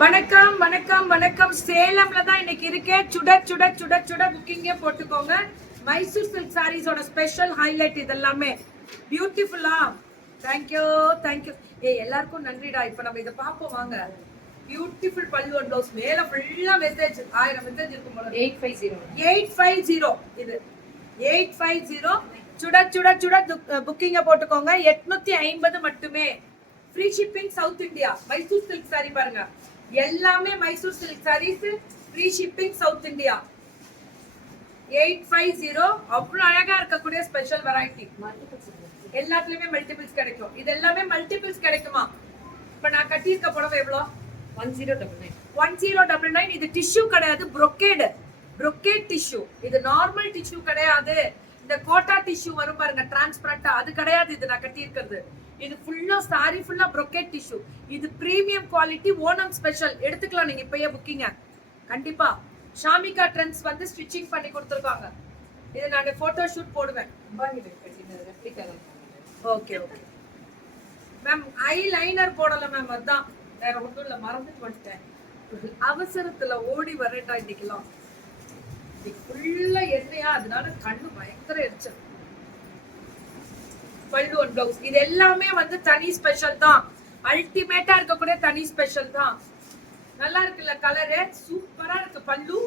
வணக்கம் வணக்கம் வணக்கம். சேலம்ல தான் இன்னைக்கு இருக்கேன். சுட சுட சுட சுட புக்கிங்கே போட்டுக்கோங்க. மைசூர் சில்க் சாரீஸோட ஸ்பெஷல் ஹைலைட் இதெல்லாமே பியூட்டிஃபுல்லா. Thank you thank you. எல்லாருக்கும் நன்றிடா. இப்ப நம்ம இதை பார்ப்போம் வாங்க. பியூட்டிஃபுல் பல்லு அண்ட் ப்ளவுஸ். மேல ஃபுல்லா மெசேஜ் 1000 மெசேஜ் இருக்கும் போல. 850 இது 850. சுட சுட சுட புக்கிங்க போட்டுக்கோங்க. 850 மட்டுமே. Free shipping South India. Mysore silk sari பாருங்க, எல்லாமே Mysore silk saris. Free shipping South India. 850. அவ்வளவு அழகா இருக்கக்கூடிய ஸ்பெஷல் வெரைட்டி. எல்லாத்துலயுமே மல்டிபிள்ஸ் கிடைக்கும். இது எல்லாமே மல்டிபிள்ஸ் கிடைக்குமா? இப்ப நான் கட்டியிருக்க புடவை எவ்வளோ? 1099. இது டிஷ்யூ கிடையாது, brocade. brocade tissue. இது நார்மல் டிஷ்யூ கிடையாது. இந்த கோட்டா டிஷ்யூ வரும் பாருங்க, டிரான்ஸ்பரண்டா, அது கிடையாது. இது நான் கட்டி இருக்கிறது. இது ஃபுல்லா சாரி ஃபுல்லா brocade டிஷ்யூ. இது பிரீமியம் குவாலிட்டி, ஓணம் ஸ்பெஷல். எடுத்துக்கலாம் நீங்க இப்பயே புக்கிங்க. கண்டிப்பா ஷாமிகா ட்ரெண்ட்ஸ் வந்து ஸ்டிச்சிங் பண்ணி கொடுத்துருக்காங்க. இது நான் போட்டோ ஷூட் போடுவேன். Okay okay ma'am. Eye liner போடல மேம், அதான் வேற ஒன்றும் இல்லை, மறந்துட்டு வந்துட்டேன். அவசரத்துல ஓடி வரேன்டா இன்னைக்கெல்லாம். ஃபுல்லா எண்ணெயா, அதனால கண்ணு பயங்கர எரிச்சல். பல்லு அண்ட் பிளவுஸ் இது எல்லாமே வந்து தனி ஸ்பெஷல் தான். அல்டிமேட்டா இருக்கக்கூடிய தனி ஸ்பெஷல் தான். நல்லா இருக்குல்ல கலரு, சூப்பரா இருக்கு. பல்லு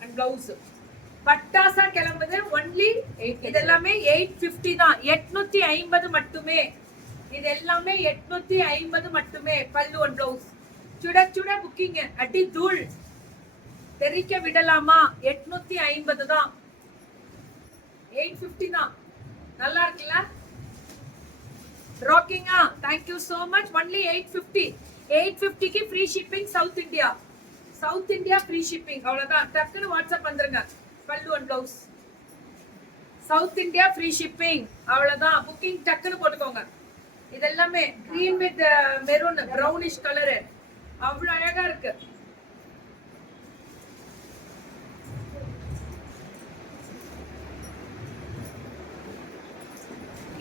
அண்ட் பிளவுஸ் பட்டாசா கிளம்புது. ஒன்லி இது எல்லாமே 850 தான். 850 மட்டுமே. இது எல்லாமே 850 மட்டுமே. பல்லு அண்ட் பிளவுஸ் சுட சுட புக்கிங். அடி தூள் தெரிக்க விடலாமா? 850 தான். 850 தான். நல்லா இருக்குல்ல? ராக்கிங்கா. thank you so much. only 850. 850 க்கு free shipping South India. South India free shipping. அவ்வளவுதான். டக்குனு வாட்ஸ்அப் வந்துருங்க. பல்லு and blouse south India free shipping. அவ்வளவுதான். புக்கிங் டக்குனு போட்டுக்கோங்க. இதெல்லாமே green with maroon brownish colour. அவ்வளவு அழகா இருக்கு.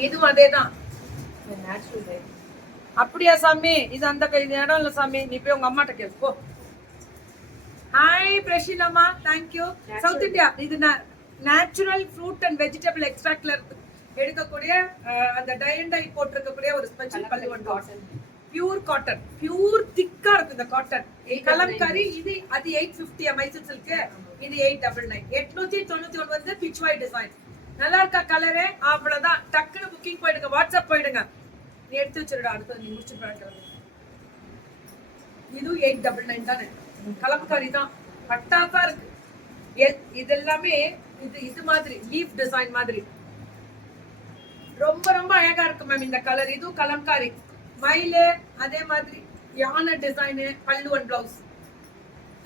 இதுவும் அதேதான். அப்படியா சாமி? இது அந்த இடம் இல்ல சாமி, நீ போய் உங்க அம்மாட்ட கேட்போ. ஹாய் பிரஷினம்மா, தேங்க்யூ. South India. இது நேச்சுரல் ஃப்ரூட் அண்ட் வெஜிடபிள் எக்ஸ்ட்ராக்ட்ல எடுக்கக்கூடிய அந்த டை அண்ட் டை போட்டிருக்கக்கூடிய ஒரு ஸ்பெஷல் பல்லு and cotton. Pure cotton, pure திக்கா இருக்கு இந்த காட்டன். கலம்காரி. இது அது 850 மைசூர் சில்க். இது 899. 891 வந்து பிச் ஒயிட் டிசைன். நல்லா இருக்கா கலரு? அவ்வளவுதான். டக்குனு புக்கிங் போயிடுங்க. வாட்ஸ்அப் போயிடுங்க. நீ எடுத்து வச்சிருடா. அடுத்து நீ முடிச்சு பாருங்க. இது 899 தானே. கலம்காரி தான். பட்டாப்பா இருக்கு. இதெல்லாமே இது மாதிரி லீஃப் டிசைன் மாதிரி ரொம்ப ரொம்ப அழகா இருக்கு மேம் இந்த கலர். இதுவும் கலம்காரி. மயிலு அதே மாதிரி யானை டிசைனு. பல்லு அண்ட் பிளவுஸ்.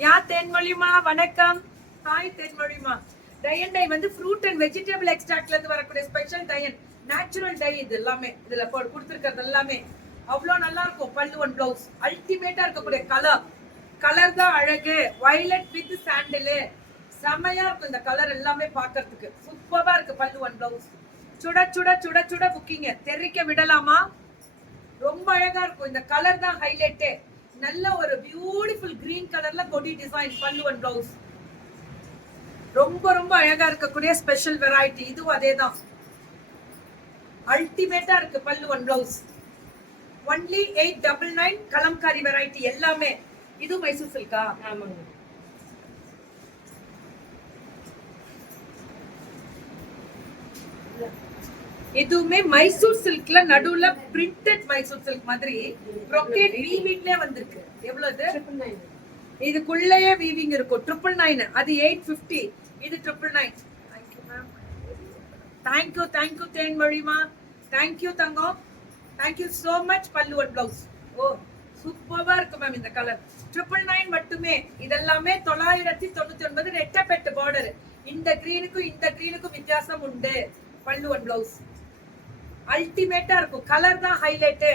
யா தேன்மொழிமா, வணக்கம். ஹாய் தேன்மொழிமா. டை அண்ட் டை வந்து ஃப்ரூட் அண்ட் வெஜிடபிள் எக்ஸ்ட்ராக்ட்ல இருந்து வரக்கூடிய special dye and natural dye. இது எல்லாமே இதுல கொடுத்துருக்கிறது எல்லாமே அவ்வளோ நல்லா இருக்கும். பல்லு அண்ட் பிளவுஸ் அல்டிமேட்டா இருக்கக்கூடிய கலர் தான் அழகு. Violet with சாண்டிலு. செமையா இருக்கும் இந்த கலர் எல்லாமே பாக்குறதுக்கு. சூப்பரா இருக்கு பல்லு அண்ட் பிளவுஸ். சுட சுட சுட சுட புக்கிங்க. தெரிக்க விடலாமா? ரொம்ப அழகா இருக்கும். இந்த கலர் தான் ஹைலைட்டே. நல்ல ஒரு பியூட்டிஃபுல் கிரீன் கலர்ல கொடி டிசைன். பல்லு அண்ட் பிளவுஸ் ரொம்ப ரொம்ப அழகா இருக்கக்கூடிய ஸ்பெஷல் வெரைட்டி. இதுவும் அதேதான். அல்டிமேட்டா இருக்கு பல்லு and blouse. Only 899. Kalamkari variety எல்லாமே. இது மைசூர் சில்கா? ஆமாங்க. இதுவுமே மைசூர் சில்க்ல நடுவுல பிரிண்டட் மைசூர் சில்க் மாதிரி brocade வீவிங்ல வந்திருக்கு. எவ்வளவு? 999. இதுக்குள்ளேயே வீவிங் இருக்கும். 999. அது 850. இது 999. Thank you ma'am. தேங்க்யூ தேங்க்யூ தேன்மொழிமா. தேங்க்யூ தங்கம். Thank you so much. பல்லு அண்ட் பிளவுஸ் ஓ சூப்பரா இருக்கு மேம் இந்த கலர். 999 மட்டுமே. இதெல்லாமே 999. ரெட்டப்பெட்டு பார்டர். இந்த கிரீனுக்கும் வித்தியாசம் உண்டு. பல்லு அண்ட் பிளவுஸ் அல்டிமேட்டா இருக்கும். கலர் தான் ஹைலைட்.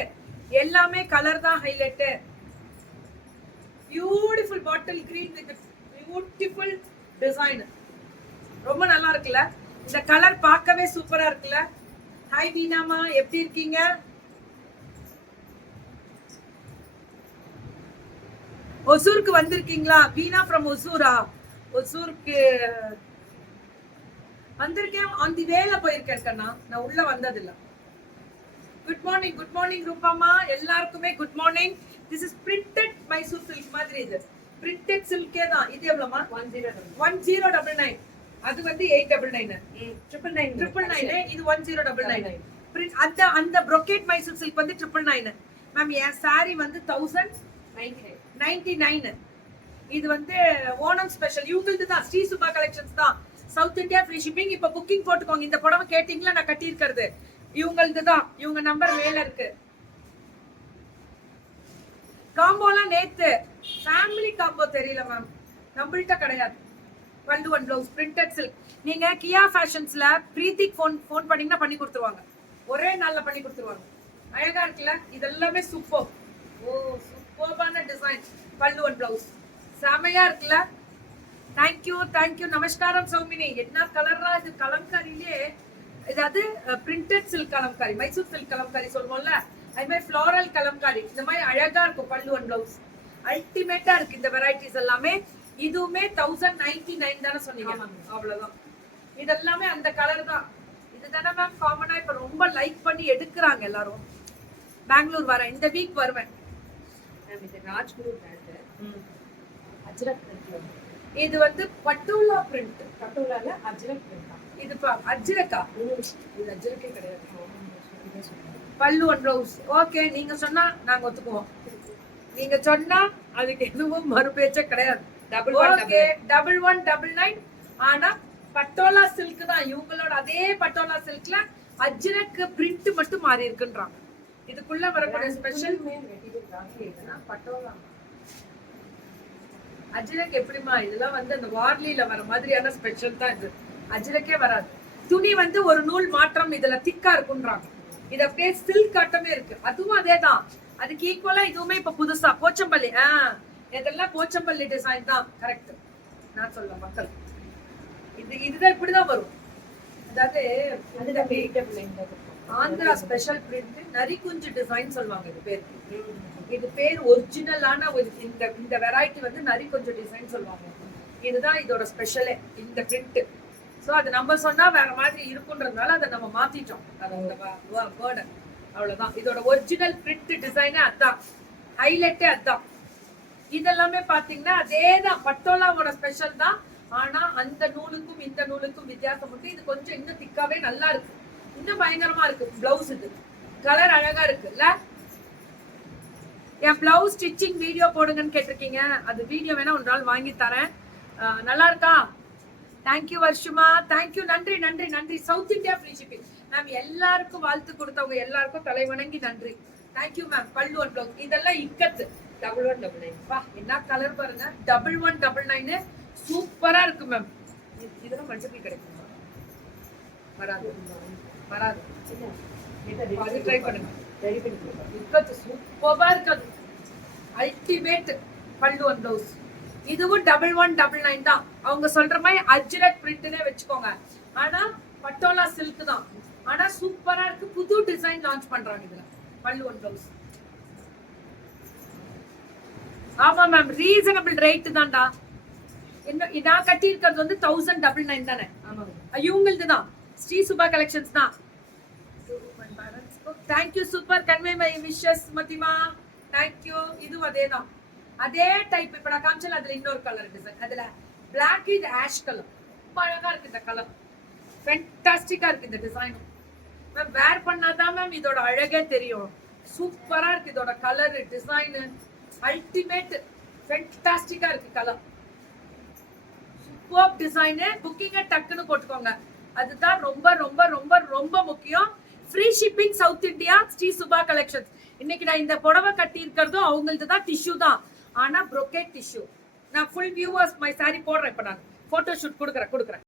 எல்லாமே கலர் தான் highlight. Beautiful bottle green with beautiful design. ரொம்ப நல்லா இருக்குல்ல? இந்த கலர் பார்க்கவே சூப்பரா இருக்குல்ல? ஹாய் வீனாமா, எப்படி இருக்கீங்க? ஒசூருக்கு வந்திருக்கீங்களா? வீணா ஃப்ரம் ஒசூரா? ஒசூருக்கு வந்திருக்கேன். ஆன் தி வேல போயிருக்கேன் கண்ணா. நான் உள்ள வந்ததில்ல. குட் மார்னிங் ரூபாமா. எல்லாருக்குமே good morning. This is printed Mysore silk மாதிரி. இது பிரிண்டட் சில்கே தான். இது எவ்வளவுமா? 1099. அது வந்து 899. 999. இது 1099. அந்த அந்த brocade மைசூர் சில்க் வந்து 999. மேம் என் சாரி வந்து 1099. இது வந்து ஓணம் ஸ்பெஷல். இவங்களுக்கு தான் ஸ்ரீ சுபா கலெக்ஷன்ஸ் தான். South India free shipping. இப்ப புக்கிங் போட்டுக்கோங்க. இந்த புடவை கேட்டீங்களா? நான் கட்டி இருக்கிறது இவங்களுக்கு தான். இவங்க நம்பர் மேல இருக்கு. காம்போலாம் நேத்து ஃபேமிலி காம்போ தெரியல மேம். நம்மள்ட்ட கிடையாது. பல்லு ஒன் ப்ளவுஸ் பிரிண்டட் சில்க். நீங்க கியா ஃபேஷன்ஸ்ல பிரீத்திக் ஃபோன் பண்ணீங்கன்னா பண்ணி கொடுத்துருவாங்க. ஒரே நாள்ல பண்ணி கொடுத்துருவாங்க. அழகா இருக்குல்ல? இதெல்லாமே சூப்பர். ஓ சூப்பர்பான டிசைன். பல்லு ஒன் ப்ளவுஸ் செமையா இருக்குல்ல? தேங்க்யூ நமஸ்காரம் சௌமினி. என்ன கலரா இது? கலம்காரிலே இதாவது printed silk Kalamkari, Mysore silk Kalamkari சொல்லுவோம்ல, அது மாதிரி ஃப்ளோரல் கலம்காரி. இந்த மாதிரி அழகா இருக்கும் பல்லு ஒன் ப்ளவுஸ். அல்டிமேட்டா இருக்கு இந்த வெரைட்டிஸ் எல்லாமே. இதுவுமே 1099 தானே சொன்னீங்க? அவ்வளவுதான். இதெல்லாமே அந்த கலர் தான். இதுதானே மேம் காமனா இப்ப ரொம்ப லைக் பண்ணி எடுக்கிறாங்க எல்லாரும். பெங்களூர் வரேன், இந்த வீக் வருவேன். இது ராஜ்குரு பிராண்ட். அஜ்ரக் பிரிண்ட். இது வந்து பட்டோலா பிரிண்ட். பட்டோலால அஜ்ரக் பிரிண்ட். இது அஜ்ரக்கா? இது அஜ்ரக்கே கிடையாது. பல்லு ஒன் ப்ளவுஸ். ஓகே, நீங்க சொன்னா நாங்க ஒத்துக்குவோம். நீங்க சொன்னா அதுக்கு எதுவும் மறுபேச்சே கிடையாது. ஓகே 1199. ஆனா பட்டோலா சில்க் தான். இவங்களோட அதே பட்டோலா சில்க்ல அஜ்ரக் பிரிண்ட் மட்டும் மாறி இருக்குன்றாங்க. இதுக்குள்ள வரக்கூடிய ஸ்பெஷல் பட்டோலா. அஜ்ரக் எப்படிமா? இதெல்லாம் வந்து அந்த வார்லில வர மாதிரியான ஸ்பெஷல் தான் இது. அஜ்ரக்கே வராது. துணி வந்து ஒரு நூல் மாற்றம் இதுல திக்கா இருக்குன்றாங்க. இது அப்படியே சில்க் காட்டமே இருக்கு. அதுவும் அதேதான். அதுக்கு ஈக்குவலா இதுவுமே இப்ப புதுசா போச்சம்பள்ளி. இதெல்லாம் போச்சம்பள்ளி டிசைன் தான். கரெக்ட். நான் சொல்ல மக்கள் இதுதான் இப்படிதான் வரும். அதாவது ஆந்திரா ஸ்பெஷல் பிரிண்ட் நரிக்குஞ்சு டிசைன் சொல்லுவாங்க. இது பேர். இது பேர் ஒரிஜினலான இந்த வெரைட்டி வந்து நரிக்குஞ்சு டிசைன் சொல்லுவாங்க. இதுதான் இதோட ஸ்பெஷலே, இந்த பிரிண்ட். சோ அது நம்ம சொன்னா வேற மாதிரி இருக்குன்றதுனால அதை நம்ம மாத்திட்டோம். அந்த வேர்டை. அவ்வளவுதான். இதோட ஒரிஜினல் பிரிண்ட் டிசைனே அதான். ஹைலைட்டே அதான். இதெல்லாமே பாத்தீங்கன்னா அதேதான். பட்டோலாவோட ஸ்பெஷல் தான். ஆனா அந்த நூலுக்கும் இந்த நூலுக்கும் வித்தியாசம் வந்து இது கொஞ்சம் இன்னும் திக்காவே நல்லா இருக்கு. இன்னும் பயங்கரமா இருக்கு. பிளவுஸ் இது கலர் அழகா இருக்குல்ல? என் பிளவுஸ் ஸ்டிச்சிங் வீடியோ போடுங்கன்னு கேட்டிருக்கீங்க. அது வீடியோ வேணா ஒரு நாள் வாங்கி தரேன். நல்லா இருக்கா? தேங்க்யூ வர்ஷுமா. தேங்க்யூ. நன்றி. South India free shipping. Ma'am எல்லாருக்கும் வாழ்த்து கொடுத்தவங்க எல்லாருக்கும் தலைவணங்கி நன்றி. Thank you ma'am. பல்லு ஒன் ப்ளவுஸ். இதெல்லாம் இக்கத்து 1199. வா என்ன கலர் பாருங்க. 1199 சூப்பரா இருக்கு மேம். இதெல்லாம் மஞ்சள் கிடைக்கும். வராது. அது ட்ரை பண்ணுங்க. இக்கத்து சூப்பரா இருக்கு. அல்டிமேட் பல்லு ஒன் ப்ளவுஸ். இதுவும் 1199 தான். அவங்க சொல்ற மாதிரி அஜ்ரக் பிரிண்ட்னே வச்சுக்கோங்க. ஆனா பட்டோலா சில்க் தான். ஆனா சூப்பரா இருக்கு. புது டிசைன் லான்ச் பண்றாங்க இதுல. பல்லு ஒன் ப்ளவுஸ். ஆமா மேம், ரீசனபிள் ரேட் தான்டா. நான் கட்டி இருக்கிறது வந்து 1099 தானே? இவங்களுக்கு தான். ஸ்ரீ சுபா கலெக்ஷன்ஸ் தான். Thank you. Super. Convey my wishes மதிமா. தேங்க்யூ. இது அதேதான். அதே டைப். இப்ப நான் காமிச்சல அதுல இன்னொரு கலர் டிசைன். அதுல பிளாக் இது ஆஷ் கலர். ரொம்ப அழகா இருக்கு இந்த கலர். ஃபேண்டாஸ்டிக்கா இருக்கு இந்த டிசைன். மேம் வேர் பண்ணாதான் மேம் இதோட அழகே தெரியும். சூப்பரா இருக்கு இதோட கலர் டிசைன். அல்டிமேட் ஃபேண்டாஸ்டிக்கா இருக்கு கலர். Super design. புக்கிங்க டக்குன்னு போட்டுக்கோங்க. அதுதான் ரொம்ப ரொம்ப ரொம்ப ரொம்ப முக்கியம். Free shipping South India Shri Subha collections. இன்னைக்கு நான் இந்த புடவை கட்டி இருக்கிறதும் அவங்களுக்கு தான். டிஷ்யூ தான். ஆனா brocade டிஷ்யூ. நான் ஃபுல் வியூவர்ஸ் மை சாரி போடுறேன். இப்ப நான் போட்டோ ஷூட் கொடுக்குறேன்.